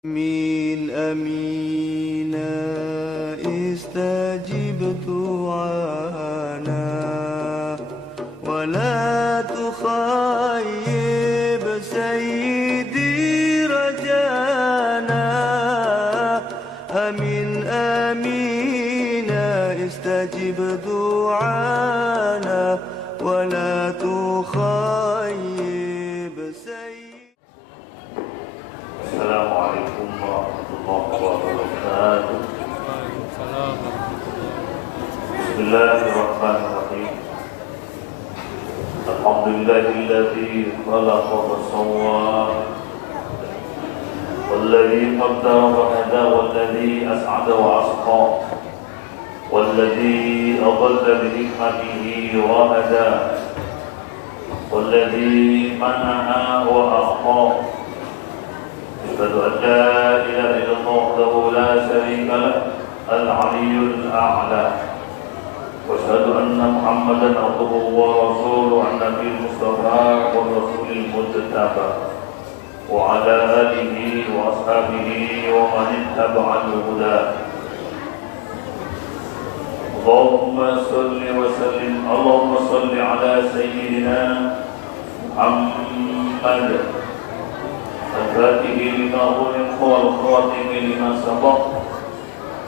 آمين آمين استجب دعانا ولا تخيب سيدي رجانا آمين آمين استجب دعانا ولا تخيب سيدي. السلام عليكم ورحمة الله وبركاته. بسم الله الرحمن الرحيم. الحمد لله الذي خلق فسوى والذي قدر وهدى والذي أسعد وأسقى والذي أضل بحكمته وهدى والذي منع وأعطى. أشهد أن لا إله إلا الله وحده لا شريك له العلي الأعلى وأشهد أن محمدا عبده ورسوله النبي المصطفى والرسول المجتبى وعلى آله وأصحابه ومن اتبع الهدى. اللهم صل وسلم اللهم صل على سيدنا محمد الفاتح لما أغلق والخاتم لما سبق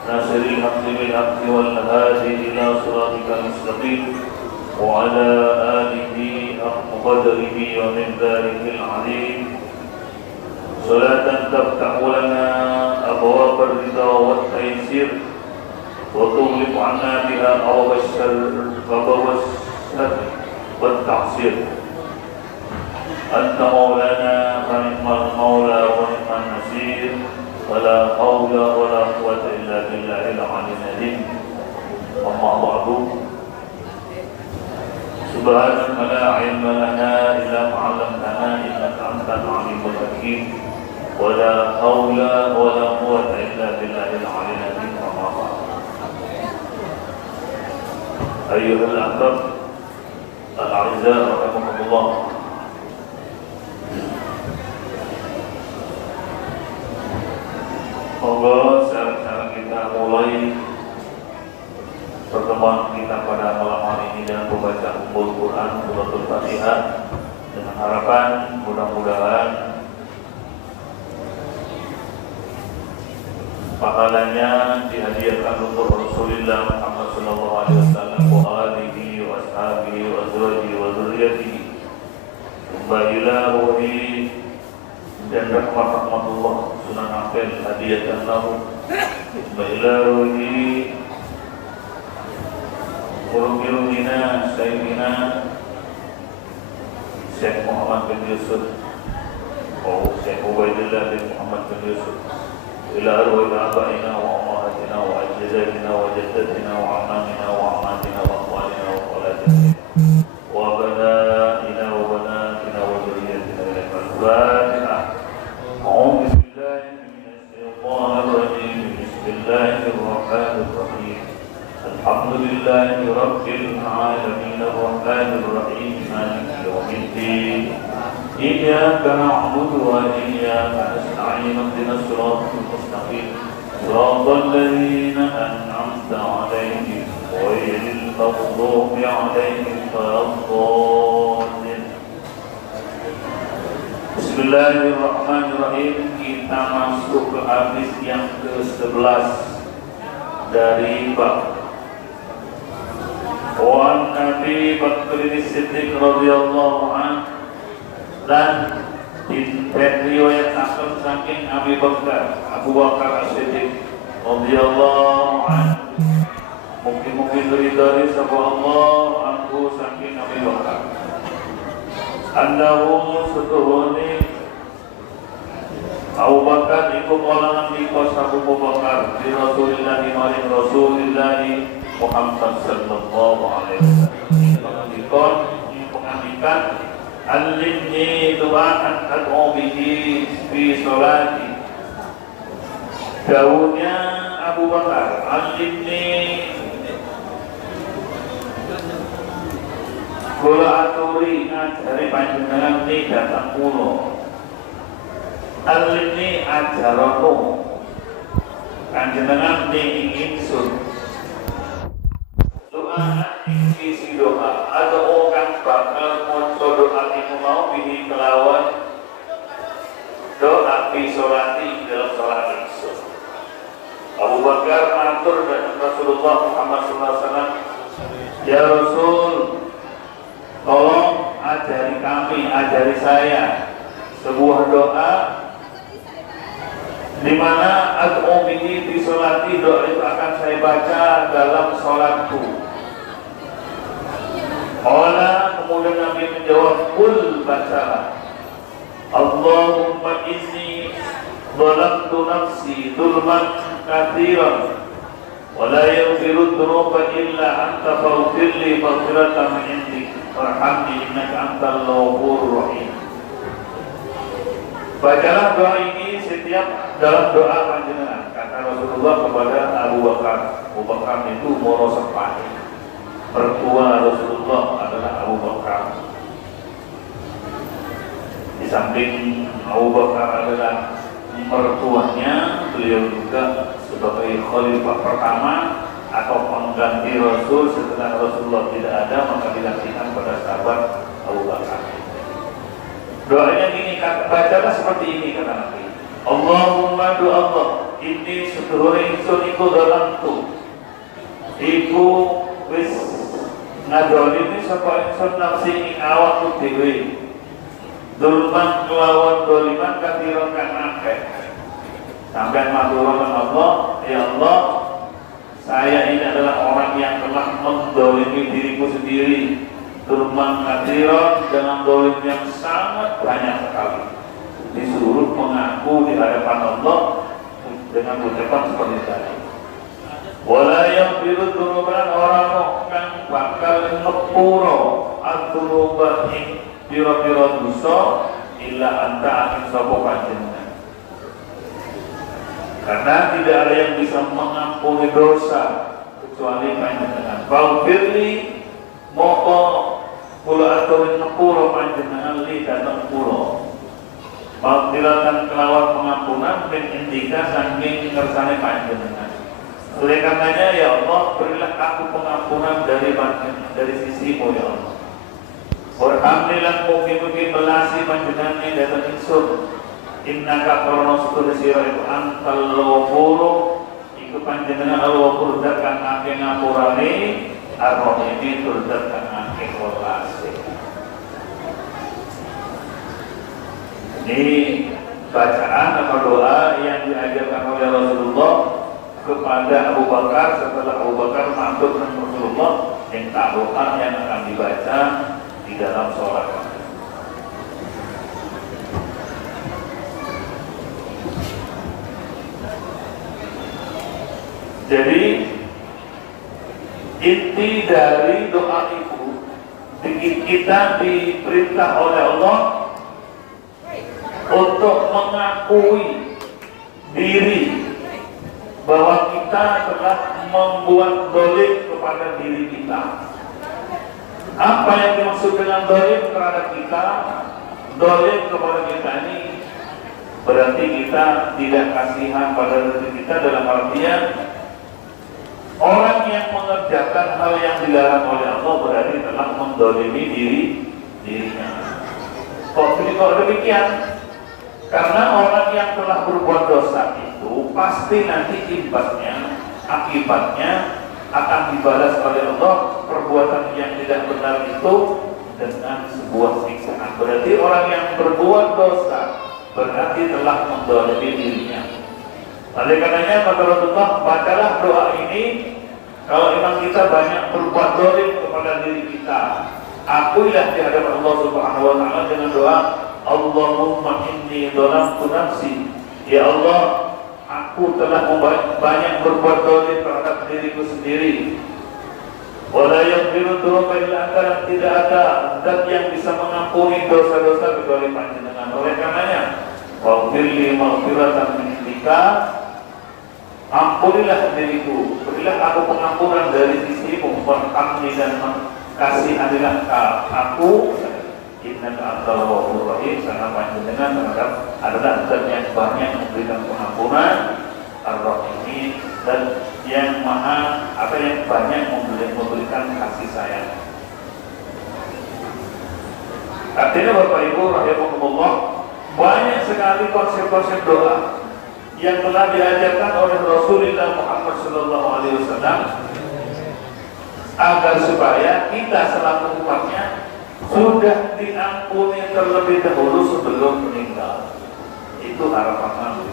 ناصر الحق بالحق والهادي إلى صراطك المستقيم وعلى آله حق قدره ومقداره العظيم. صلاة تفتح لنا أبواب الرضا والتيسير وتغلق عنا بها أبواب الشر والتعسير. أنت مولانا فنعم المولى ونعم النصير ولا حول ولا قوة إلا بالله العلي العظيم. أما بعد سبحانك لا علم لنا إلا ما علمتنا إنك أنت العليم الحكيم ولا حول ولا قوة إلا بالله العلي العظيم. أما بعد أيها الأحباب الأعزاء رحمكم الله. Monggo sekarang kita mulai pertemuan kita pada malam hari ini dengan membaca Ummul Quran Suratul Fatihah dengan harapan mudah-mudahan pahalanya dihadiahkan untuk Rasulullah Muhammad sallallahu alaihi wasallam wa alihi wa ashabihi wa azwajihi wa dzurriyyatihi wa ila ruhi dan rahmatullah Sunan Ampel hadiahkan lahu Bailaruhi Muruhina Sayyidina Syekh Muhammad bin Yusuf Syekh Ubaidillah bin Muhammad bin Yusuf ila arwah abaina wa ummahatina wa ajdatina wa jaddatina wa amamina wa amatina wa akhwalina wa khalatina wa banaina wa banatina wa dzurriyyatina ila al-Fatihah. أعوذ بالله من الشيطان الرجيم. بسم الله الرحمن الرحيم. الحمد لله رب العالمين الرحمن الرحيم مالك يوم الدين. إياك نعبد وإياك نستعين اهدنا الصراط المستقيم صراط الذين أنعمت عليهم غير المغضوب عليهم ولا الضالين. Bismillahirrahmanirrahim. Kita masuk ke hadis yang ke-11 dari bab Wan Nabi Bakr Siddiq radhiyallahu anhu, dan diriwayatkan saking Abu Bakar As-Siddiq radhiyallahu anhu. Mungkin dari sapa Allah anhu saking Abu Bakar annahu setuhuni Abu Bakar iku kala nabi Abu Bakar di Rasulillah maring Rasulillah Muhammad sallallahu alaihi wasallam dikon pengambikan alimni du'aan ad'u bihi fi sholati. Dawuhnya Abu Bakar, alimni kula aturi ngajari panjenengan ni datang kula Alini ajarono kanjenengan ingin sun doa isi doa ada orang bakal moco doa iku mau bihi kelawan doa fi sholati dalam sholat isun. Abu Bakar matur dan Rasulullah Muhammad SAW, ya Rasul, tolong ajari kami, ajari saya sebuah doa di mana ad'u bihi fi sholati, doa itu akan saya baca dalam sholatku. Kemudian Nabi menjawab, kul bacalah, Allahumma inni zalamtu nafsi dzulman katsiran wa la yaghfiru dzunuba illa anta faghfir li maghfiratan min indik warhamni innaka antal ghafurur rahim. Bacalah doa ini setiap dalam doa panjenengan, kata Rasulullah kepada Abu Bakar. Abu Bakar itu moro sepati. Mertua Rasulullah adalah Abu Bakar. Di samping Abu Bakar adalah mertuanya, beliau juga sebagai khalifah pertama atau pengganti Rasul setelah Rasulullah tidak ada, maka digantikan pada sahabat Abu Bakar. Doanya gini, bacalah seperti ini kata Nabi. Allahumma doa Allah, ini seluruh insun iku dalam tu, iku wis ngadolimi sapa insun nafsi ing awakku dhewe. Dulman kelawan doliman kathiran kan akeh. Sampai maturkan Allah, ya Allah, saya ini adalah orang yang telah mendolimi diriku sendiri. Dulman kathiran dengan dolim yang sangat banyak sekali. Disuruh mengaku di hadapan Allah dengan ucapan seperti tadi. Wala yang biru turuban orang kang bakal ngepuro aturuba ing piro-piro dosa illa anta akin sapa panjenengan. Karena tidak ada yang bisa mengampuni dosa kecuali panjenengan. Faghfirli moko kula aturin ngepuro panjenengan li dateng kula. Maghfiratan kelawan pengampunan min indika saking ngersane panjenengan. Oleh karenanya ya Allah, berilah aku pengampunan dari sisimu ya Allah. Alhamdulillah mungkin belasi panjenengan datang insun. Innaka krono setuju sira iku antal ghafuru, iku panjenengan al-ghafur zat kang akeh ngapurane, ar-rahim tur zat kang akeh welase. Ini bacaan atau doa yang diajarkan oleh Rasulullah kepada Abu Bakar setelah Abu Bakar matur dengan Rasulullah tentang doa yang akan dibaca di dalam sholat. Jadi inti dari doa itu, kita diperintah oleh Allah untuk mengakui diri bahwa kita telah membuat dolim kepada diri kita. Apa yang dimaksud dengan dolim terhadap kita? Dolim kepada kita ini berarti kita tidak kasihan pada diri kita, dalam artian orang yang mengerjakan hal yang dilarang oleh Allah berarti telah mendolimi dirinya. Kok demikian? Karena orang yang telah berbuat dosa itu pasti nanti imbasnya, akibatnya akan dibalas oleh Allah perbuatan yang tidak benar itu dengan sebuah siksaan. Berarti orang yang berbuat dosa berarti telah mendolimi dirinya. Oleh karenanya kata Rasulullah, bacalah doa ini kalau memang kita banyak berbuat dolim kepada diri kita. Akuilah di hadapan Allah Subhanahu wa taala dengan doa, Allahumma inni dhalamtu nafsi. Ya Allah, aku telah banyak berbuat dolim terhadap diriku sendiri. Wala yaghfiru dzunuba illa anta, tidak ada zat yang bisa mengampuni dosa-dosa kecuali panjenengan. Oleh karenanya, waghfirli maghfiratan min indika, ampunilah diriku, berilah aku pengampunan dari sisimu, warhamni dan kasihanilah aku, Innaka antal ghafurur rahim, sangat panjenengan terhadap adalah zat yang banyak memberikan pengampunan, ar-rahim, dan yang maha yang banyak memberikan kasih sayang. Artinya Bapak Ibu rahimakumullah, banyak sekali konsep-konsep doa yang telah diajarkan oleh Rasulullah Muhammad SAW agar supaya kita selaku umatnya sudah diampuni terlebih dahulu sebelum meninggal. Itu harapan kami.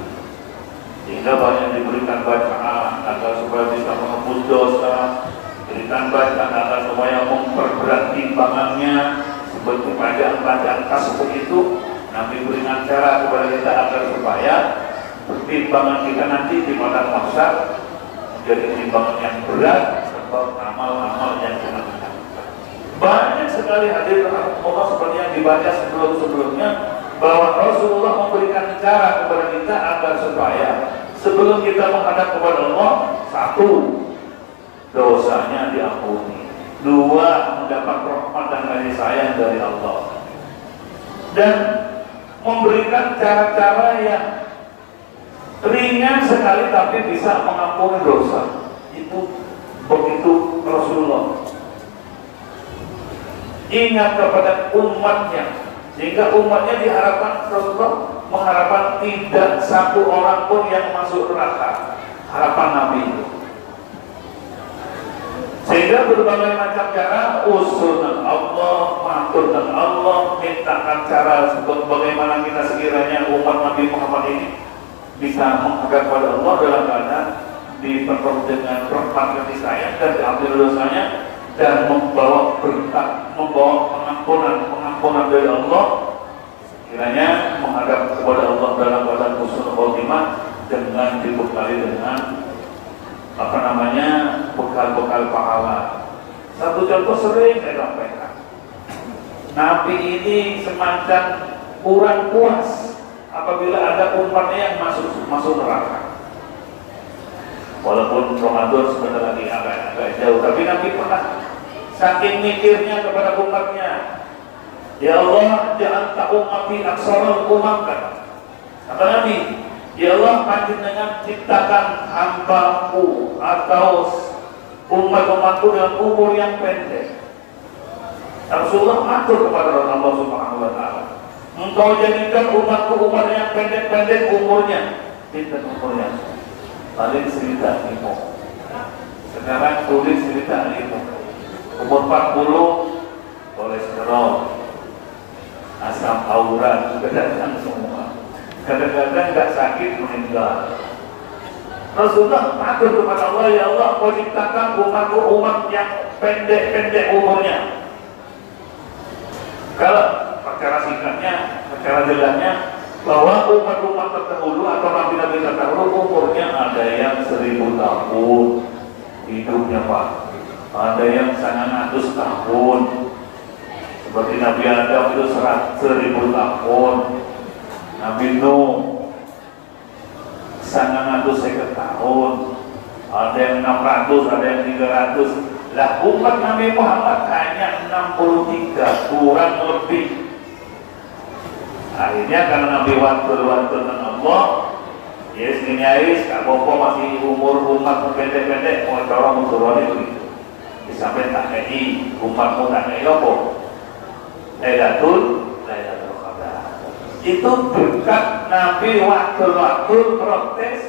Sehingga banyak diberikan bacaan agar supaya bisa menembus dosa, diberikan bacaan agar supaya memperberat timbangannya. Seperti bacaan kasih itu, Nabi berikan cara kepada kita agar supaya timbangan kita nanti di padang mahsyar menjadi timbangan yang berat sebab amal-amal yang kita lakukan. Banyak sekali hadir Allah seperti yang dibaca sebelum-sebelumnya, bahwa Rasulullah memberikan cara kepada kita agar supaya sebelum kita menghadap kepada Allah, satu, dosanya diampuni, dua, mendapat rahmat dan kasih sayang dari Allah, dan memberikan cara-cara yang ringan sekali tapi bisa mengampuni dosa. Itu begitu Rasulullah ingat kepada umatnya, sehingga umatnya diharapkan, Rasulullah mengharapkan tidak satu orang pun yang masuk neraka. Harapan Nabi itu. Sehingga berbagai macam cara usul dan Allah, matur dan Allah, mintakan cara bagaimana kita sekiranya umat Nabi Muhammad ini bisa menghadap pada Allah dalam keadaan dipenuhi dengan rahmat kasih sayang dan diampuni dosanya, dan membawa berkat, membawa pengampunan dari Allah, kiranya menghadap kepada Allah dalam keadaan husnul khotimah dengan dibekali dengan bekal-bekal pahala. Satu contoh sering saya sampaikan, Nabi ini semacam kurang puas apabila ada umatnya yang masuk neraka. Walaupun Ramadan sebentar lagi agak jauh, tapi Nabi pernah saking mikirnya kepada umatnya, ya Allah, jangan tak umati aksarul umatkan. Kata Nabi, ya Allah, panjenengan ciptakan hambaku atau umat-umatku dengan umur yang pendek. Rasulullah matur kepada Allah Subhanahu wa Ta'ala, engkau jadikan umatku umat yang pendek-pendek umurnya. Tidak umurnya. Paling cerita ilmu. Sekarang tulis cerita ilmu. Umur 40 kolesterol, asam urat, kadang-kadang semua. Kadang-kadang nggak sakit meninggal. Rasulullah matur kepada Allah, ya Allah, kau ciptakan umatku umat yang pendek-pendek umurnya. Kalau secara singkatnya, secara jelasnya, bahwa umat-umat terdahulu atau nabi-nabi terdahulu umurnya ada yang 1000 tahun hidupnya Pak, ada yang 100 tahun, seperti Nabi Adam itu 1000 tahun, Nabi Nuh 950 tahun, ada yang 600, ada yang 300. Lah umat Nabi Muhammad hanya 63, kurang lebih. Akhirnya karena Nabi wantur dengan Allah, ya segini aja, apa masih umur umat pendek-pendek, mau orang musuhnya begitu. Sampai tak ngei, umatmu tak ngei apa? Lailatul Qadar. Itu berkat Nabi waktu protes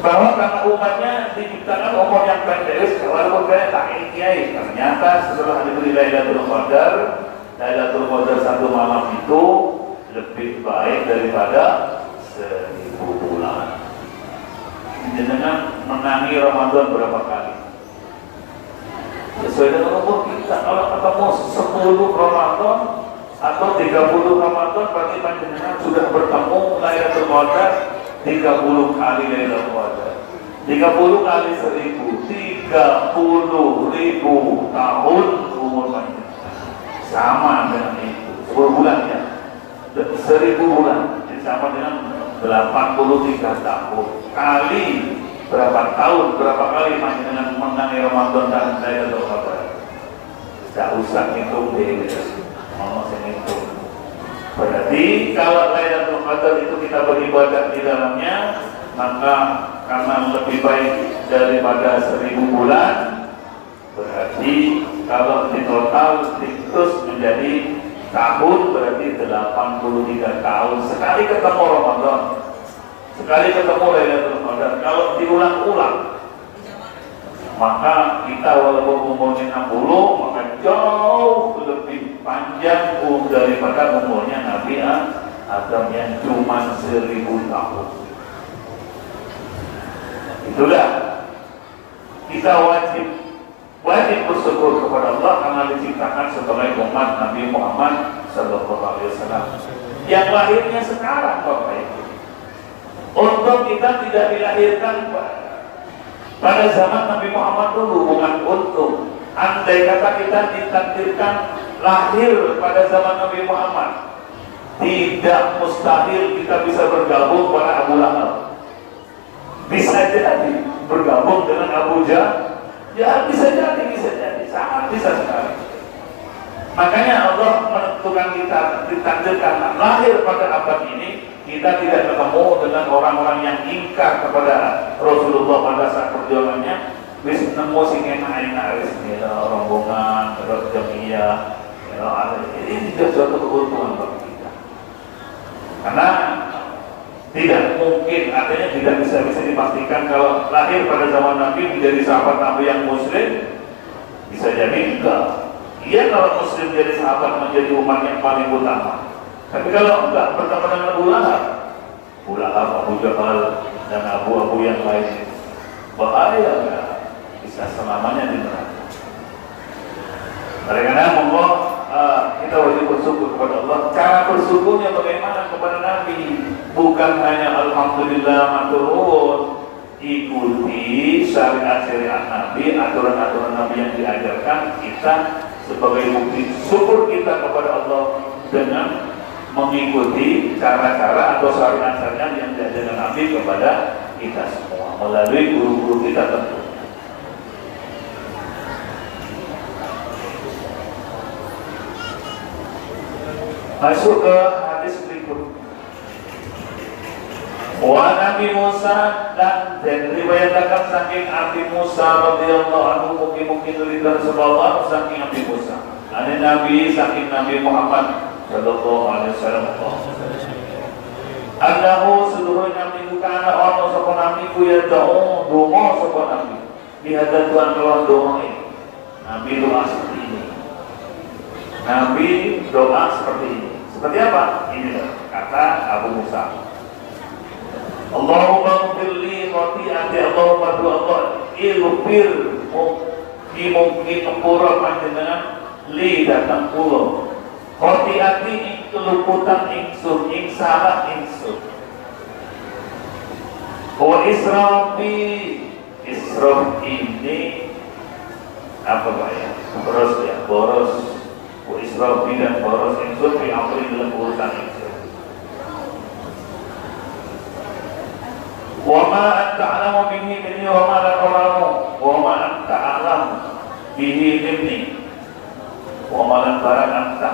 bahwa karena umatnya diciptakan umur yang pendek, walaupun kalian tak ngei, ternyata setelah diberi Lailatul Qadar, Lailatul Qadar satu malam itu lebih baik daripada 1000 bulan. Jenengan menangi Ramadan berapa kali? Sesuai dengan umur kita. Kalau ketemu 10 Ramadan atau 30 Ramadan, berarti jenengan sudah bertemu Lailatul Qadar 30 kali Lailatul Qadar. 30 kali 1000, 30.000 tahun umur panjenengan. Sama dengan itu, 10 bulan ya, 1000 bulan, jadi sama dengan 83 tahun. Kali berapa tahun, berapa kali dengan menangi Ramadan dan Lailatul Qadar? tak usah hitung deh, mau hitung. Berarti kalau Lailatul Qadar itu kita beribadah di dalamnya, maka karena lebih baik daripada 1000 bulan, berarti kalau di total terus menjadi tahun berarti 83 tahun sekali ketemu Ramadan, sekali ketemu Lailatul Qadar. Kalau diulang-ulang, maka kita walaupun umurnya 60, maka jauh lebih panjang daripada umurnya Nabi Adam yang cuma 1000 tahun. Itulah kita wajib bersyukur kepada Allah karena diciptakan sebagai umat Nabi Muhammad Sallallahu Alaihi Wasallam yang lahirnya sekarang, Bapak Ibu. Untuk kita tidak dilahirkan pada zaman Nabi Muhammad dulu, bukan untuk. Andai kata kita ditakdirkan lahir pada zaman Nabi Muhammad, tidak mustahil kita bisa bergabung pada Abu Lahab. Bisa jadi bergabung dengan Abu Jahal. Ya bisa jadi, sangat bisa sekali. Makanya Allah menentukan kita ditakdirkan lahir pada abad ini. Kita tidak ketemu dengan orang-orang yang ingkar kepada Rasulullah pada saat perjuangannya. Wis nemu sing enak-enak wis rombongan, terus jamiah. Ini juga suatu keuntungan bagi kita. Karena tidak mungkin, artinya tidak bisa dipastikan kalau lahir pada zaman Nabi menjadi sahabat Nabi yang Muslim, bisa jadi enggak. Iya kalau Muslim jadi sahabat menjadi umat yang paling utama. Tapi kalau enggak bertemu dengan Abu Lahab, Abu Jahal dan abu-abu yang lain, bahaya enggak? Bisa selamanya di neraka. Karena monggo kita wajib bersyukur kepada Allah. Cara bersyukurnya bagaimana kepada Nabi? Bukan hanya alhamdulillah maturun, ikuti syariat-syariat Nabi, aturan-aturan Nabi yang diajarkan kita sebagai bukti syukur kita kepada Allah dengan mengikuti cara-cara atau syariat-syariat yang diajarkan Nabi kepada kita semua melalui guru-guru kita tentu. Masuk ke hadis berikut. Wa Nabi Musa dan riwayatkan saking Abi Musa radhiyallahu anhu, mungkin riwayat sebab saking Abi Musa. Ada Nabi saking Nabi Muhammad sallallahu alaihi wasallam. Allahu seluruh Nabi kana ono sapa Nabi ku ya doa sapa Nabi. Di hadapan Allah doa ini. Nabi doa seperti ini. Nabi doa seperti ini. Seperti apa? Ini kata Abu Musa. Allahumma ighfirli khati'ati, Allahumma Allah ighfir mungkin ngepura panjenengan li datang kula khati'ati ing keluputan ingsun ing salah ingsun wa israfi israf ini apa Pak ya? Boros wa israfi dan boros ingsun fi amri dalam urusan ingsun. Wa ma anta a'lamu bihi minni wa ma la ta'lamu wa ma anta a'lamu bihi minni wa ma la barang anta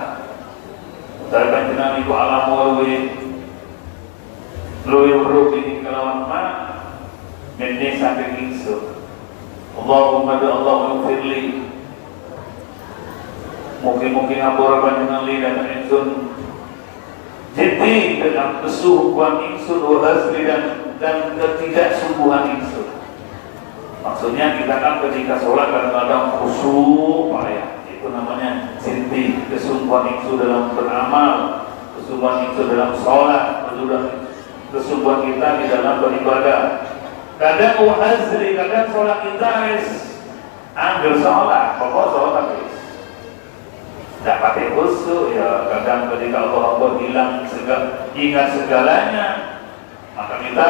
utakan jenengan iku alamu luwe weruh ing kelawan ma minni saking ingsun. Allahumma bi Allahumma firli mungkin ngapura panjenengan li dan ingsun jadi dalam kesuhuan ingsun wa hasbi dan ketidaksungguhan ingsun. Maksudnya kita kan ketika sholat kadang-kadang khusyuk, ya, itu namanya jinti, kesungguhan ingsun dalam beramal, kesungguhan ingsun dalam sholat, kesungguhan kita di dalam beribadah. Kadang wahazri, kadang sholat kita ambil sholat, pokok sholat tidak pakai khusyuk, ya kadang ketika Allah hilang ingat segalanya. Maka kita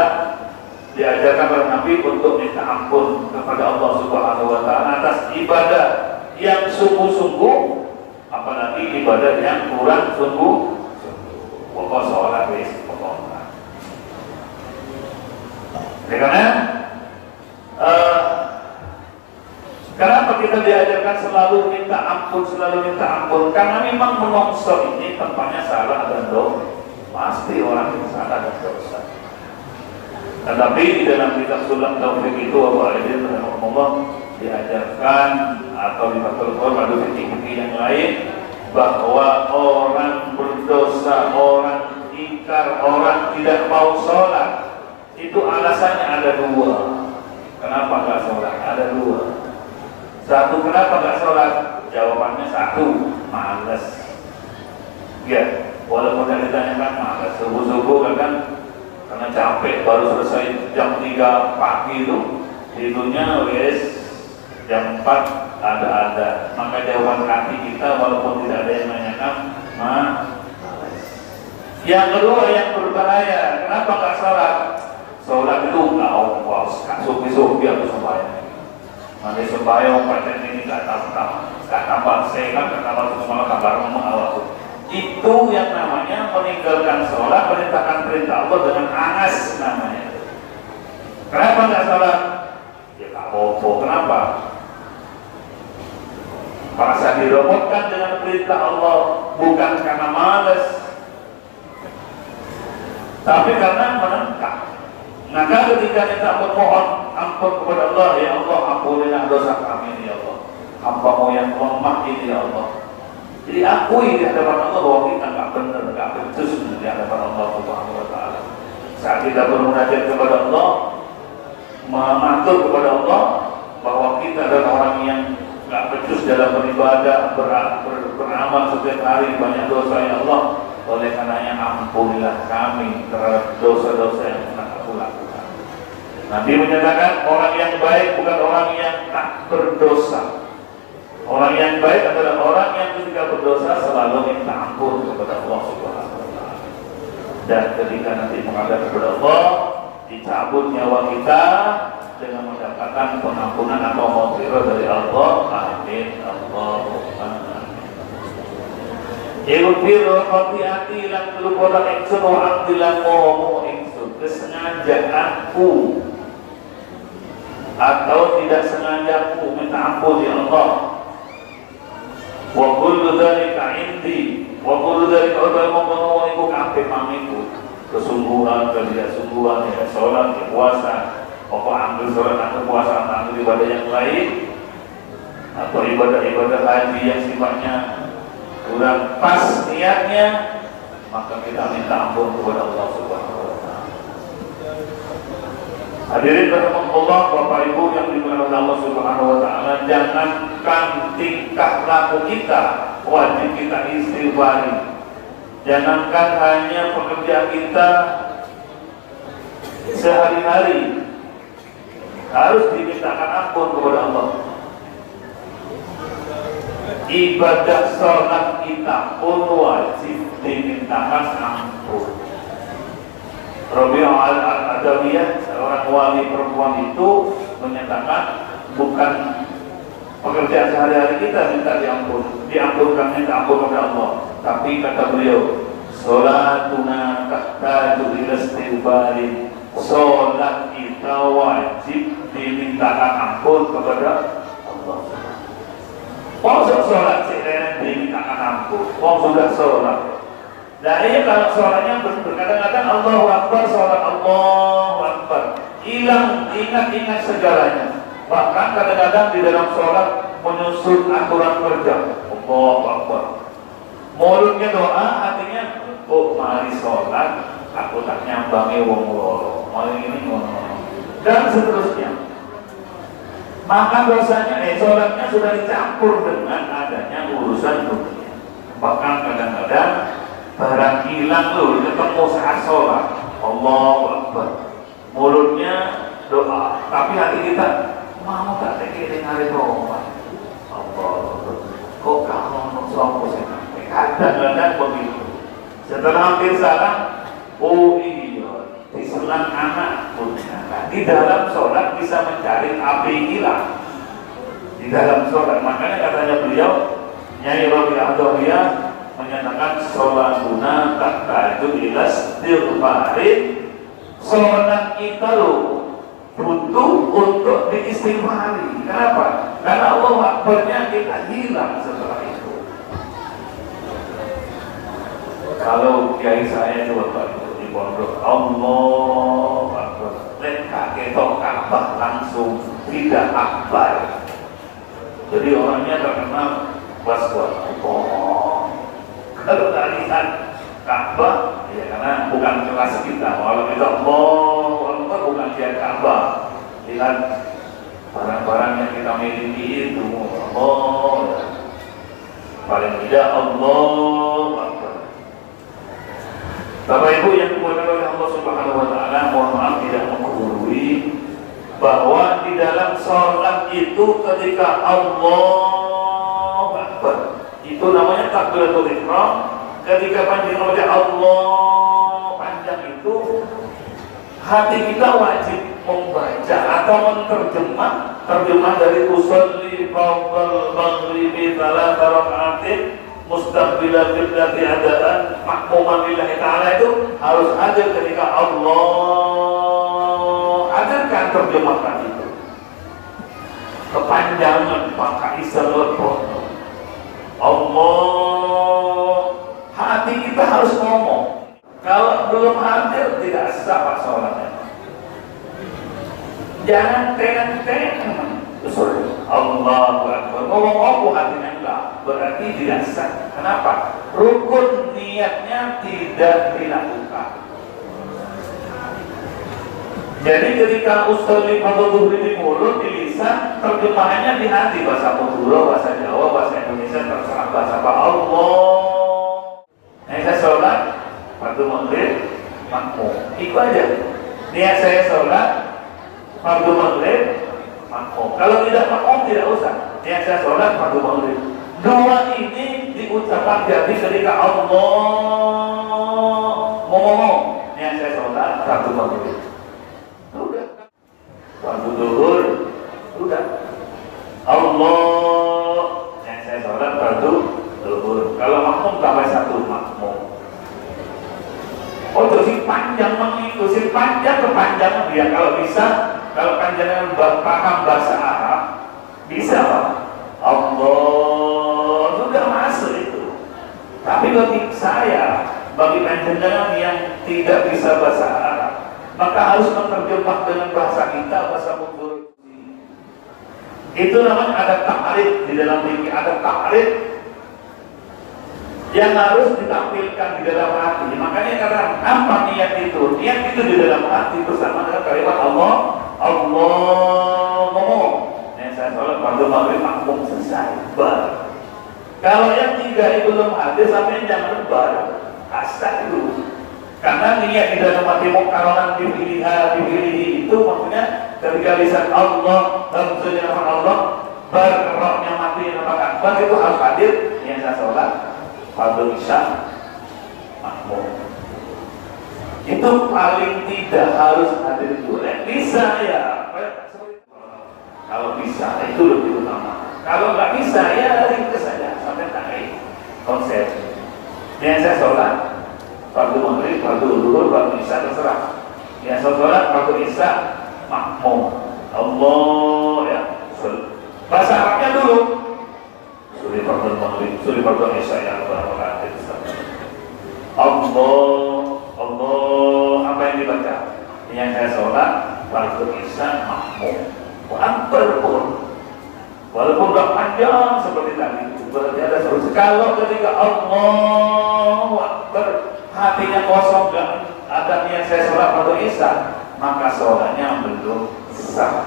diajarkan oleh Nabi untuk minta ampun kepada Allah Subhanahu wa Ta'ala atas ibadah yang sungguh-sungguh, apalagi ibadah yang kurang sungguh. Pokok sholat wis pokoknya. Karena kenapa Kenapa kita diajarkan selalu minta ampun, selalu minta ampun? Karena memang menungso ini tempatnya salah dan dosa. Pasti orang yang salah dan dosa. Tetapi di dalam kitab Sulam Taufik itu Bapak Aidin rahimahullah diajarkan atau di Fathul Quran atau fikih yang lain bahwa orang berdosa, orang ingkar, orang tidak mau sholat itu alasannya ada dua. Kenapa nggak sholat? Ada dua. Satu, kenapa nggak sholat? Jawabannya satu, malas. Ya, walaupun yang ditanyakan malas, subuh-subuh kan karena capek baru selesai jam 3 pagi itunya wes jam 4 ada. Maka jawaban hati kita walaupun tidak ada yang nanyakan, malas. Yang kedua yang berbahaya, kenapa nggak sholat? Sholat itu nggak ongkos, suki-suki atau sembahyang. Nanti sembahyang pacar ini nggak tambah sehat, nggak tambah malah kabar mengawas. Itu yang namanya meninggalkan sholat, perintahkan perintah Allah dengan angas namanya. Kenapa nggak sholat? Ya nggak bobo. Kenapa? Merasa dirobotkan dengan perintah Allah, bukan karena malas, tapi karena menentang. Maka ketika kita memohon ampun kepada Allah, ya Allah ampunilah dosa kami ini ya Allah, hamba-Mu yang lemah ini ya Allah. Jadi akui di hadapan Allah bahwa kita nggak benar, nggak becus di hadapan Allah Subhanahu Wa Taala. Saat kita bermunajat kepada Allah, mengatur kepada Allah bahwa kita adalah orang yang nggak becus dalam beribadah, beramal setiap hari, banyak dosa ya Allah. Oleh karenanya ampunilah kami terhadap dosa-dosa yang pernah aku lakukan. Nabi menyatakan orang yang baik bukan orang yang tak berdosa. Orang yang baik adalah orang yang ketika berdosa selalu minta ampun kepada Allah Subhanahu Wa Taala. Dan ketika nanti menghadap kepada Allah, dicabut nyawa kita dengan mendapatkan pengampunan atau maghfirah dari Allah. Amin. Allahumma Ighfir khati'ati lan lukola ingsun wa amdilan mohomu ingsun. Kesengajaanku atau tidak sengajaku minta ampun ya Allah. Wa kullu dzalika indi wa kullu dzalika udah iku kabeh pamiku. Kesungguhan, ketidakssungguhan, ya sholat, ya puasa, pokok ambil sholat atau puasa, ambil ibadah yang lain atau ibadah-ibadah haji yang sifatnya kurang pas niatnya, maka kita minta ampun kepada Allah Subhanahu Wa Taala. Hadirin rahimahullah, Bapak Ibu yang dimuliakan Allah Subhanahu Wa Taala, jangankan tingkah laku kita wajib kita istighfari. Jangankan hanya pekerjaan kita sehari-hari harus dimintakan ampun kepada Allah. Ibadah sholat kita pun wajib dimintakan ampun. Rabi'ah al-Adawiyah, seorang wali perempuan itu menyatakan bukan pekerjaan sehari-hari kita minta diampunkan minta ampun kepada Allah, tapi kata beliau, sholatuna tahtaju ila istighfarin, sholat kita wajib dimintakan ampun kepada Allah. Maksud sholat sehari dimintakan ampun, sudah sholat. Nah ini kalau sholatnya berkadang-kadang Allahu Akbar, sholat Allahu Akbar, ingat segalanya. Bahkan kadang-kadang di dalam sholat menyusun aturan kerja Allahu Akbar. Mulutnya doa, hatinya mari sholat, aku tak nyambangi wong loro, mari ini ngono, dan seterusnya. Maka dosanya, sholatnya sudah dicampur dengan adanya urusan dunia. Bahkan kadang-kadang barang hilang ketemu saat sholat Allahu Akbar, mulutnya doa, tapi hati kita mau tak tekirin hari Roma Allah, kok kamu nusok senang. Kadang-kadang begitu. Setelah hampir salah, oh iya, diselang anak pun. Di dalam sholat bisa mencari api hilang. Di dalam sholat, makanya katanya beliau, Nyai Rabi'ah Adawiyah menyatakan sholat guna tahtaju ila istighfarin. Sholat kita butuh butuh untuk diistighfari. Kenapa? Karena Allah Akbarnya kita hilang setelah itu. Kalau kiai saya itu Bapak di pondok, Allah Akbar, kakek Ka'bah langsung tidak akbar. Jadi orangnya terkenal was-was. Kalau tak lihat Ka'bah, ya karena bukan kelas kita. Kalau kita Allah bukan lihat Ka'bah, lihat barang-barang yang kita miliki itu. Allah, paling tidak Allah. Bapak Ibu yang dimuliakan oleh Allah Subhanahu Wa Taala, mohon maaf tidak menggurui bahwa di dalam sholat itu ketika Allah Akbar, itu namanya takbiratul ihram. Ketika panjang wajah Allah panjang itu, hati kita wajib membaca atau terjemah dari usolli fardal maghribi salat rakaatin mustaqbilal qiblati adaan makmuman lillahi ta'ala, itu harus ada ketika Allah ajarkan terjemahkan itu. Kepanjangan maka isal Allah, hati kita harus ngomong. Kalau belum hadir tidak sah sholatnya. Jangan tengah-tengah Allahu Akbar, ngomong-ngomong hatinya enggak, berarti tidak sah. Kenapa? Rukun niatnya tidak dilakukan. Jadi ketika usolli fardhu di mulut, di lisan, terjemahannya di hati, bahasa Madura, bahasa Jawa, bahasa Indonesia, terserah bahasa apa. Allah. Saya sholat fardu maghrib makmum, itu aja. Niat saya sholat fardu maghrib makmum. Kalau tidak makmum tidak usah. Niat saya sholat fardu maghrib. Dua ini diucapkan jadi ketika Allah ngomong. Niat saya sholat fardu maghrib. Sudah. Fardu zuhur. Sudah. Allah. Niat saya sholat fardu zuhur. Kalau makmum tambah satu makmum. Oh, terus panjang mengikuti panjang kepanjangan dia. Kalau bisa, kalau panjangan paham bahasa Arab, bisa Pak. Allah sudah masuk itu. Tapi bagi saya, bagi panjangan yang tidak bisa bahasa Arab, maka harus menerjemah dengan bahasa kita, bahasa Madura. Itu namanya ada ta'rif di dalam fikih, ada ta'rif yang harus ditampilkan di dalam hati. Makanya karena apa niat itu? Niat itu di dalam hati bersama dengan kalimat Allah. Allah ngomong. Yang saya sholat fardu maghrib makmum selesai. Bar. Kalau yang tiga itu belum ada, sampai jangan bar. Asal dulu. Karena niat di dalam hati muqarranan dipilih itu maksudnya ketika lisan Allah dalam nama Allah, bar rohnya mati nama bar itu harus hadir. Yang saya sholat fardu isya makmum, itu paling tidak harus hadir dulu. Bisa ya, kalau bisa itu lebih utama. Kalau nggak bisa ya ringkas saja sampai tarik konsep. Yang saya sholat fardu maghrib, fardu zuhur, fardu isya terserah. Yang saya sholat fardu isya makmum. Allah ya. Bahasa Arabnya dulu. Suri fardu maghrib, suri fardu isya ya Allah, apa yang dibaca? Yang saya sholat fardu isya makmum. Akbar pun, walaupun gak panjang seperti tadi, berarti ada solusi. Kalau ketika Allah Akbar hatinya kosong, gak ada niat saya sholat fardu isya, maka sholatnya belum sah.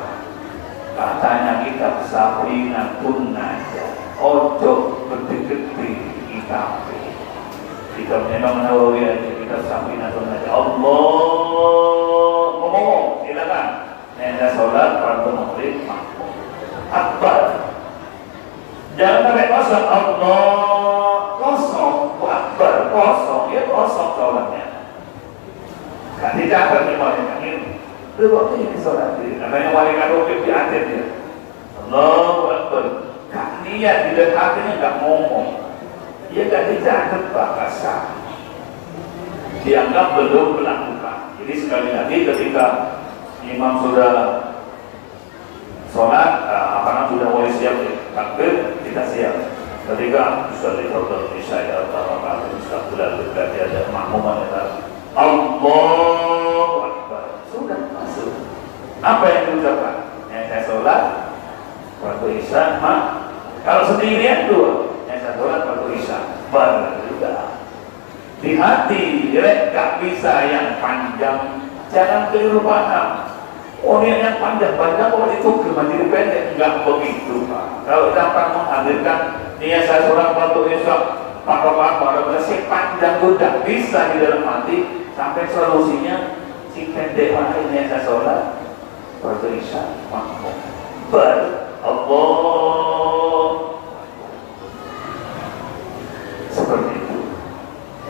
Katanya kitab Safina pun aja. Ojo gede-gede kita Imam Nawawi aja, kita Safina pun aja. Allah ngomong, silakan. Nenda sholat fardu maghrib makmum. Akbar. Jangan sampai kosong. Allah kosong, akbar kosong, ya kosong sholatnya. Kan dicatat nih malaikat ini. Itu waktu ini sholat. Namanya malaikat rukib diatur dia. Allahu Akbar. Gak niat di dalam hatinya, gak ngomong. Dia gak dicatat bahasa. Dianggap belum melakukan. Jadi sekali lagi ketika imam sudah sholat, apakah sudah mulai siap takbir, kita siap. Ketika sudah dikatakan Isya atau sudah ada makmuman yang Allahu Akbar, sudah masuk. Apa yang diucapkan? Yang saya sholat waktu Isya, kalau sendirian dua, yang saya sholat waktu Isya, baru juga. Di hati, gak bisa yang panjang, jangan keliru paham. Oh ini yang panjang-panjang, oh itu gimana pendek, enggak begitu Pak. Kalau dapat menghadirkan niat saya sholat waktu Isya, pada si panjang itu tidak bisa di dalam hati, sampai solusinya si pendek ini yang saya sholat waktu Isya, makmum Allah seperti itu.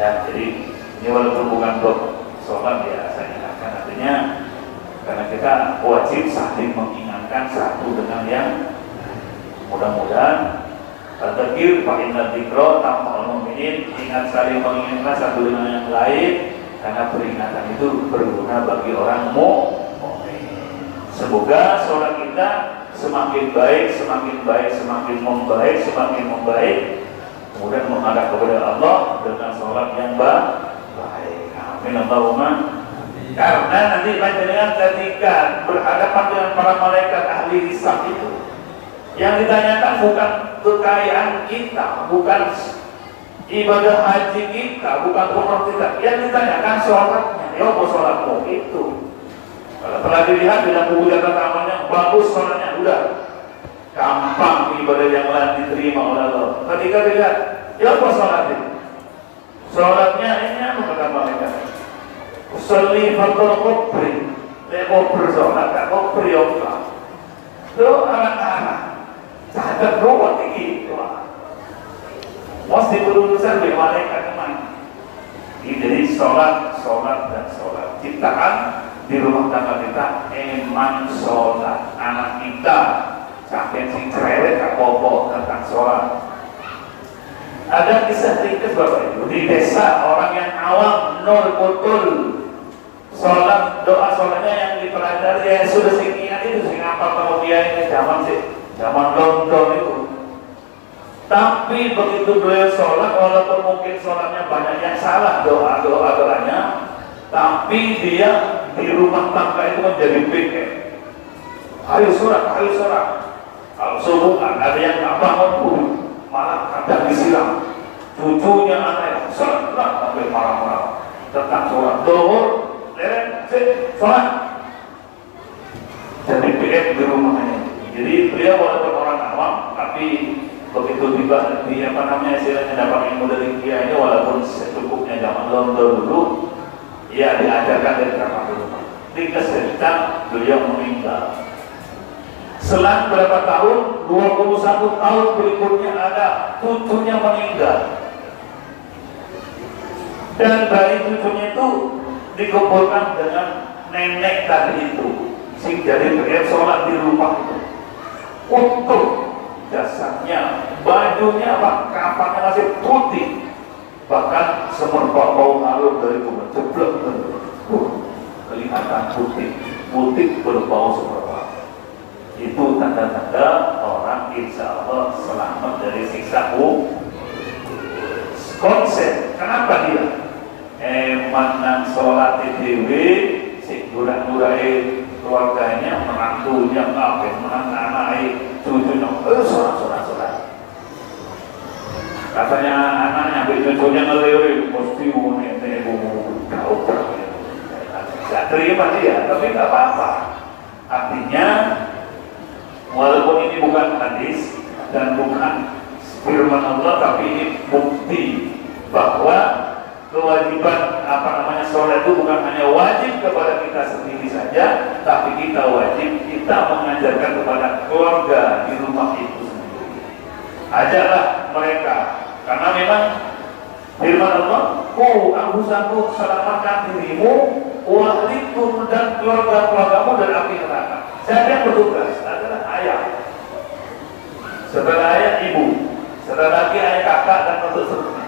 Ya, jadi ini walaupun bukan untuk sholat ya, saya ingatkan artinya karena kita wajib saling mengingatkan satu dengan yang mudah-mudahan tadzkir fa inna dzikra tanfa'ul mu'minin, ingat saling mengingatkan satu dengan yang lain karena peringatan itu berguna bagi orang mukmin. Semoga sholat kita semakin baik, semakin baik, semakin membaik, semakin membaik, kemudian menghadap kepada Allah dengan sholat yang baik. Amin Allahumma. Karena nanti panjenengan ketika berhadapan dengan para malaikat ahli hisab itu, yang ditanyakan bukan kekayaan kita, bukan ibadah haji kita, bukan umroh kita, yang ditanyakan sholatnya. Ya apa sholatmu itu? Kalau telah dilihat dalam buku catatan amalnya bagus sholatnya, udah gampang ibadah yang lain diterima oleh Allah. Ketika dilihat, ya apa sholatnya? Sholatnya ini apa kata malaikat? Sholli fatul kubri, leko bersolat, tak kubri Allah. Itu anak-anak, cacat ruwet ini. Mesti berurusan dengan malaikat kemana? Jadi sholat, dan sholat. Ciptaan di rumah tangga kita, eman sholat. Anak kita, sampai si cerewet tak bobo tentang sholat. Ada kisah ringkas Bapak Ibu, di desa orang yang awam nol betul sholat, doa sholatnya yang dipelajari ya sudah sekian itu sehingga kalau dia ini zaman London itu. Tapi begitu beliau sholat, walaupun mungkin sholatnya banyak yang salah doanya, tapi dia di rumah tangga itu menjadi piket. Ayo sholat. Kalau subuh ada yang nggak bangun pun malah kadang disiram. Cucunya anak sholat sampai marah-marah tentang sholat. Dohor, sholat. Jadi PM di rumahnya. Jadi beliau walaupun orang awam, tapi begitu tiba di istilahnya dapat ilmu dari kiainya, walaupun secukupnya zaman London dulu, ya diajarkan dari kamar rumah. Ringkas cerita, beliau meninggal. Selang berapa tahun, 21 tahun berikutnya ada cucunya meninggal. Dan dari cucunya itu dikumpulkan dengan nenek tadi itu, sing jadi PM sholat di rumah itu. Untuk jasadnya, bajunya, kafannya masih putih, bahkan semerbak bau harum dari kubur jeblok, kelihatan putih berbau semerbak. Itu tanda-tanda orang insya Allah selamat dari siksa konsep. Kenapa dia? Manang sholat dewi, si gurah-gurai keluarganya, menantunya, menang anaknya, cucunya, sholat. Katanya anaknya, cucunya ngelirik, mesti nenek ibu kau tidak terima dia, tapi tidak apa-apa. Artinya, walaupun ini bukan hadis dan bukan firman Allah, tapi ini bukti bahwa kewajiban sholat itu bukan hanya wajib kepada kita sendiri saja, tapi kita wajib mengajarkan kepada keluarga di rumah itu sendiri. Ajarlah mereka, karena memang firman Allah, anfusakum, selamatkan dirimu, wa ahlikum, dan keluarga-keluargamu dari api neraka. Siapa yang bertugas? Adalah ayah. Setelah ayah ibu, setelah lagi ayah kakak dan seterusnya.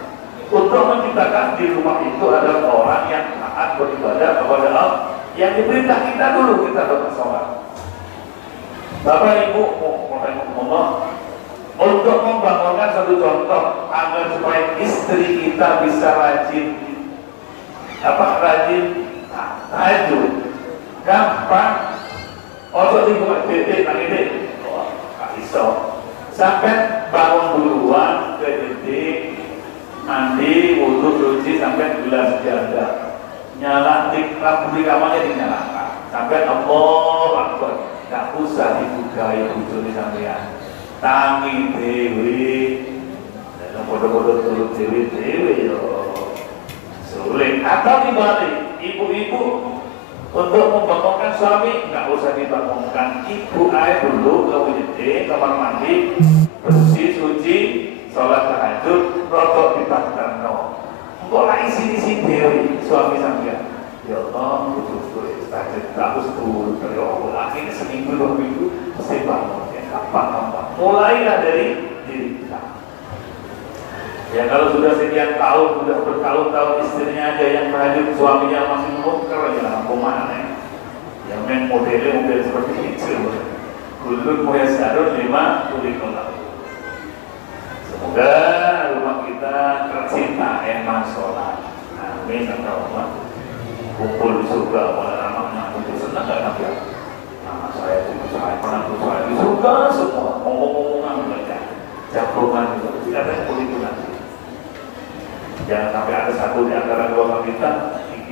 Untuk menciptakan di rumah itu adalah orang yang taat beribadah kepada Allah, yang diperintah kita dulu kita bersolat. Bapak Ibu, untuk membangunkan satu contoh agar supaya istri kita bisa rajin tahajud, gampang. Ojo dibuat titik nang ini, iso. Sampai bangun duluan ke titik, mandi, wudhu, cuci sampai gelas jaga. Nyala lampu di kamarnya dinyalakan. Sampai Allah Akbar. Gak usah dibuka bujur di sampean. Tangi dewi, dan bodoh-bodoh turut dewi yo. Sulit. Atau dibalik, ibu-ibu untuk membangunkan suami nggak usah dibangunkan, ibu air dulu ke WC, kamar mandi, bersih, suci, sholat tahajud, rotok dibakar no. Engkau lah isi dewi suami sampean. Ya Allah, betul-betul tahajud harus turun dari Allah. Akhirnya seminggu 2 minggu mesti bangun. Ya gampang. Mulailah dari diri kita. Ya kalau sudah sekian tahun, sudah bertahun-tahun istrinya aja yang tahajud, suaminya masih melungker ya lampu mana? Yang main model seperti itu. Kulun muyassarun lima kulikullah. Semoga rumah kita tercinta emas sholat. Amin kata Allah. Kumpul di surga, malah anaknya kumpul senang gak nabi? Anak saya, cucu saya, menantu saya di surga semua. Ngomong-ngomongan mereka, jagoan juga. Tidak ada yang nanti. Jangan sampai ada satu di antara keluarga kita,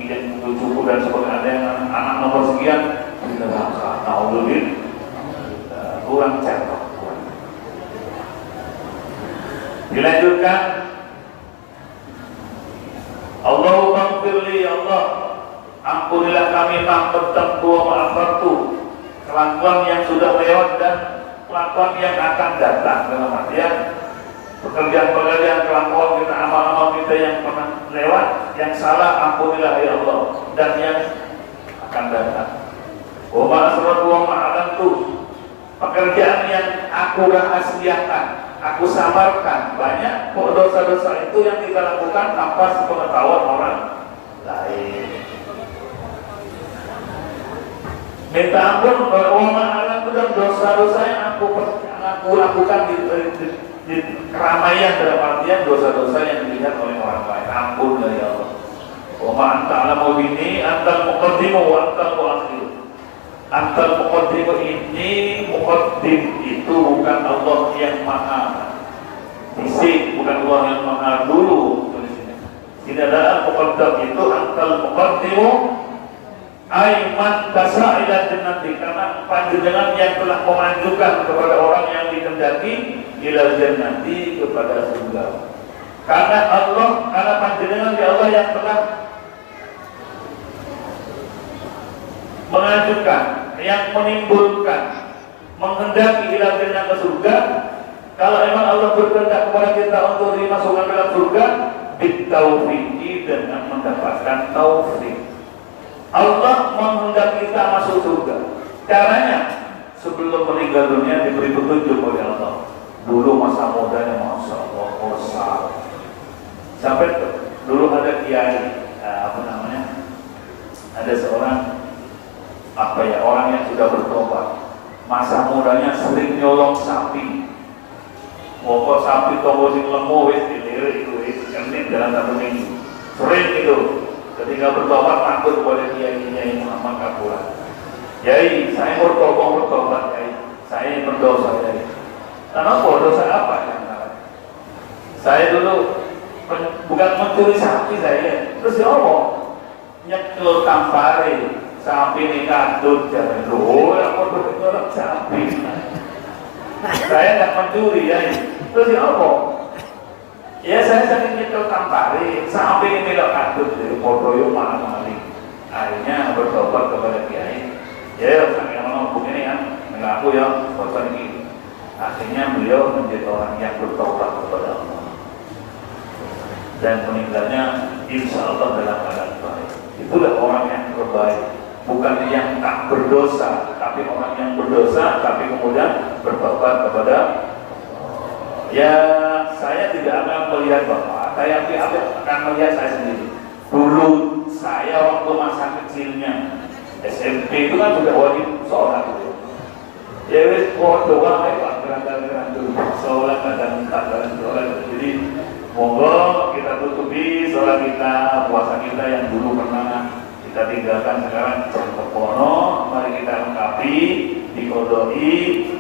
yang cucu dan sebagainya, ada yang anak nomor sekian, kita rasa tahu kurang cakap. Dilanjutkan, Allahumma firli Allah, ampunilah kami ma'afattu wa ma'afattu, kelakuan yang sudah lewat dan kelakuan yang akan datang. Dalam artian pekerjaan-pekerjaan, kelakuan kita, amal-amal kita yang pernah lewat, yang salah ampunilah ya Allah, dan yang akan datang. Wa ma'asratu wa ma'alantu, pekerjaan yang aku rahasiakan, aku samarkan. Banyak dosa-dosa itu yang kita lakukan tanpa sepengetahuan orang lain. Minta ampun wa ma'alantu, dan dosa-dosa yang aku lakukan di keramaian, dalam artian dosa-dosa yang dilihat oleh orang lain. Ampun ya Allah. Wa ma anta alamu bini antal muqaddimu wa antal muakhir. Antal muqaddimu ini, muqaddim itu bukan Allah yang maha fisik, bukan Allah yang maha dulu. Tidak ada muqaddam itu, antal muqaddimu aiman kasa ila jannati, karena panjenengan yang telah memajukan kepada orang yang dikehendaki ila jannati, kepada surga. Karena panjenengan ya Allah yang telah mengajukan, yang menimbulkan, menghendaki ila jannah ke surga. Kalau memang Allah berkehendak kepada kita untuk dimasukkan dalam surga, bitaufiqi, dengan mendapatkan taufik. Allah menghendaki kita masuk surga. Caranya, sebelum meninggal dunia diberi petunjuk oleh Allah. Dulu masa mudanya masya Allah besar. Sampai dulu ada kiai, ada seorang orang yang sudah bertobat. Masa mudanya sering nyolong sapi. Pokok sapi tonggo sing lemu wis dilirik itu wis kening dalam 1 minggu. Sering itu. Ketika bertobat takut kepada kiai Muhammad Kapura. Kiai, saya bertobat kiai. Saya berdosa kiai. Karena dosa apa yang salah? Saya dulu bukan mencuri sapi saya. Terus ya Allah, nyekel tampare, sapi ini kadut jangan loh, aku berdosa sapi. Saya tidak mencuri ya. Terus ya Allah, ya saya sering nyekel tampare, sapi ini milik kadut, jadi podoyo maling. Akhirnya bertobat kepada kiai. Ya, saya ngomong begini kan, mengaku ya, bosan ini. Akhirnya beliau menjadi orang yang bertobat kepada Allah, dan meninggalnya insya Allah dalam keadaan baik. Itulah orang yang terbaik, bukan yang tak berdosa, tapi orang yang berdosa tapi kemudian bertobat kepada ya. Saya tidak akan melihat Bapak, saya akan melihat saya sendiri. Dulu saya waktu masa kecilnya SMP itu kan sudah wajib sholat itu. Ya wis podo wae Pak gerak-gerak dulu. Salat kadang sholat. Jadi monggo kita tutupi sholat kita, puasa kita yang dulu pernah kita tinggalkan sekarang terpono. Mari kita lengkapi, dikodoi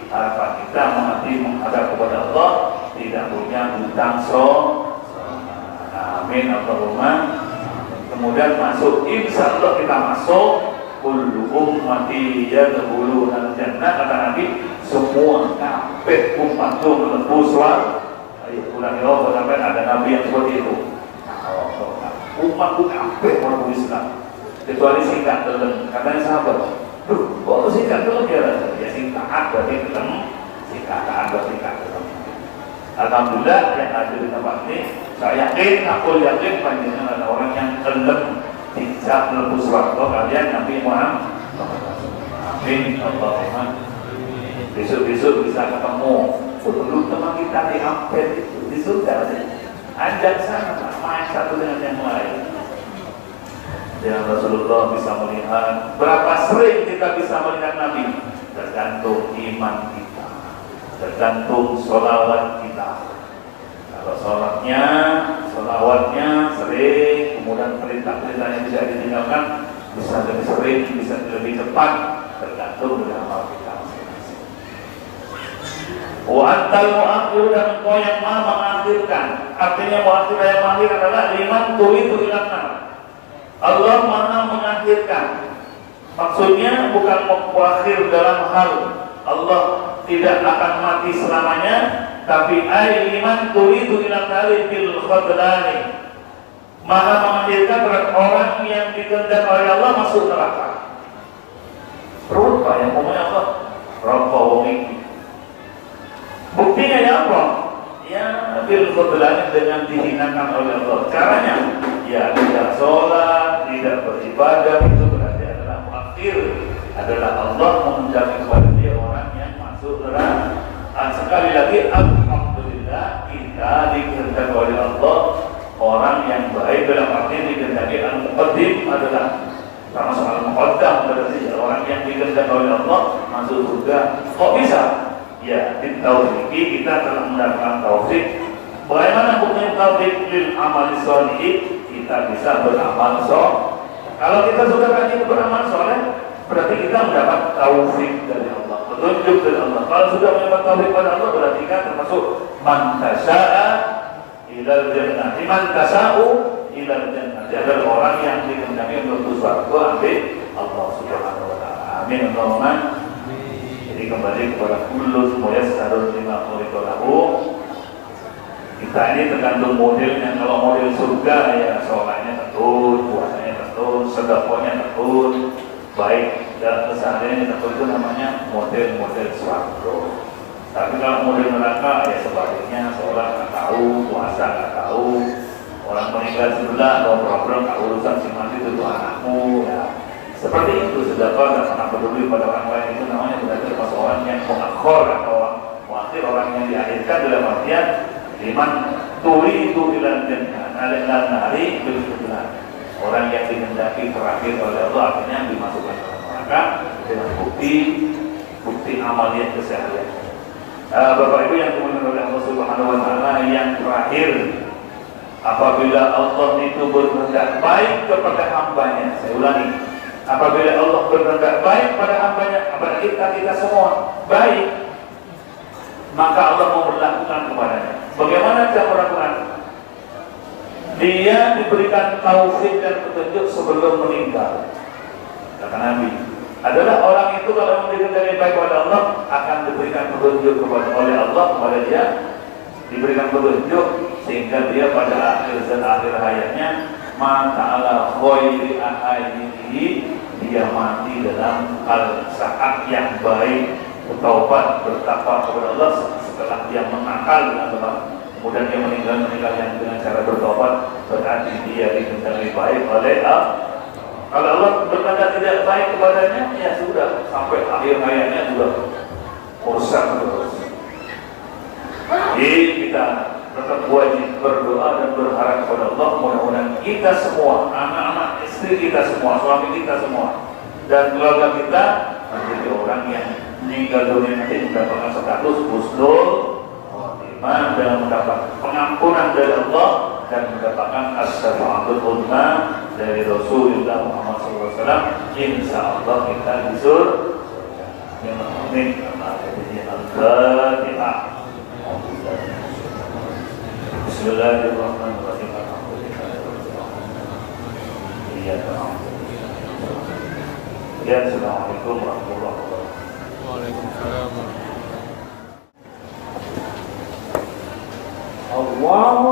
harapan kita menghadap kepada Allah, tidak punya hutang amin Allahumma. Kemudian masuk, insya Allah kita masuk. Kullu ummati yadkhuluna jannah, kata Nabi, semua kabeh umatku mlebu swarga. Ayo ulangi lho sampai ada nabi yang seperti itu. Umatku kabeh mlebu Islam. Kecuali sing gak gelem, katanya sahabat. Duh, kok sing gak gelem ya sing taat berarti gelem, sing gak taat berarti gak gelem. Alhamdulillah yang hadir di tempat ini, saya aku yakin panjenengan adalah orang yang gelem tidak mlebu swarga kalian Nabi Muhammad. Amin Allahumma. Besok-besok bisa ketemu dulu teman kita di Ampel itu di surga. Ajak sana main satu dengan yang lain. Dan Rasulullah bisa melihat berapa sering kita bisa melihat Nabi, tergantung iman kita, tergantung sholawat kita. Kalau sholawatnya sering, kemudian perintah-perintahnya bisa ditinggalkan, bisa lebih sering, bisa lebih cepat, tergantung dari amal kita masing-masing. Wa antal mu'akhir, dan engkau yang maha mengakhirkan. Artinya mu'akhir yang mengakhir adalah liman turidu ilan nar. Allah maha mengakhirkan. Maksudnya bukan muakhir dalam hal Allah tidak akan mati selamanya, tapi liman turidu ilan nari bil khadlani. Maha mengakhirkan berat orang yang dikehendaki oleh Allah masuk neraka. Perut Pak yang ngomongnya Allah Rabbah wongiki. Buktinya ya apa? Ya bil khadlani, dengan dihinakan oleh Allah. Caranya ya tidak sholat, tidak beribadah, itu berarti adalah muakhir. Adalah Allah mengendaki kepada dia orang yang masuk neraka. Sekali lagi alhamdulillah kita dikehendaki oleh Allah orang yang baik, dalam arti dikehendaki al-muqaddim adalah termasuk al-muqaddam, berarti orang yang dikehendaki oleh Allah masuk surga. Kok bisa? Ya, di taufik kita telah mendapatkan taufik. Bagaimana bukti taufik lil amali sholih? Kita bisa beramal soleh. Kalau kita sudah rajin beramal soleh, berarti kita mendapat taufik dari Allah, petunjuk dari Allah. Kalau sudah mendapat taufik pada Allah, berarti kita termasuk man tasya'a ilal jannah, man tasya'u ilal jannah. Dia adalah orang yang dikehendaki untuk suatu ambil Allah Subhanahu wa taala. Amin Allahumma. Jadi kembali kepada kullu muyassarun lima khuliqa lahu. Kita ini tergantung modelnya. Kalau model surga ya sholatnya betul, puasanya betul, sedekahnya betul, baik dalam kesehariannya betul, itu namanya model-model swarga. Tapi kalau model neraka ya sebaliknya, sholat nggak tahu, puasa nggak tahu, orang meninggal sebelah, no problem, nggak urusan si mati itu anakmu ya. Seperti itu, sedekah nggak pernah peduli pada orang lain, itu namanya berarti termasuk orang yang mengakhir atau muakhir, orang yang diakhirkan dalam artian liman turidu ilal jannah alal nari bil khudlan. Orang yang dikehendaki terakhir oleh Allah akhirnya dimasukkan ke neraka dengan bukti amaliyah keseharian. Bapak Ibu yang dimuliakan oleh Allah Subhanahu wa taala, yang terakhir, apabila Allah itu berkehendak baik kepada hambanya, saya ulangi, apabila Allah berkehendak baik pada hambanya, kepada kita semua baik, maka Allah memperlakukan kepadanya. Bagaimana cara melakukan? Dia diberikan taufik dan petunjuk sebelum meninggal. Kata Nabi, adalah orang itu kalau dikehendaki baik kepada Allah akan diberikan petunjuk oleh Allah kepada dia, diberikan petunjuk sehingga dia pada akhir hayatnya ma'ala khairi ahadihi, dia mati dalam saat yang baik, bertaubat, bertakwa kepada Allah setelah dia mengakal dengan Allah. Kemudian dia meninggal yang dengan cara bertobat, berarti dia dikehendaki baik oleh Allah. Kalau Allah berkata tidak baik kepadanya, ya sudah, sampai akhir hayatnya sudah rusak terus. Jadi kita tetap wajib berdoa dan berharap kepada Allah, mudah-mudahan kita semua, anak-anak, istri kita semua, suami kita semua, dan keluarga kita menjadi orang yang meninggal dunia nanti mendapatkan status husnul khotimah dan mendapat pengampunan dari Allah dan mendapatkan as-syafa'atul uzma dari Rasulullah Muhammad SAW. Insya Allah kita disur yang amin. Al-Fatihah. Bismillahirrahmanirrahim. Assalamualaikum warahmatullahi wabarakatuh. Waalaikumsalam. Allah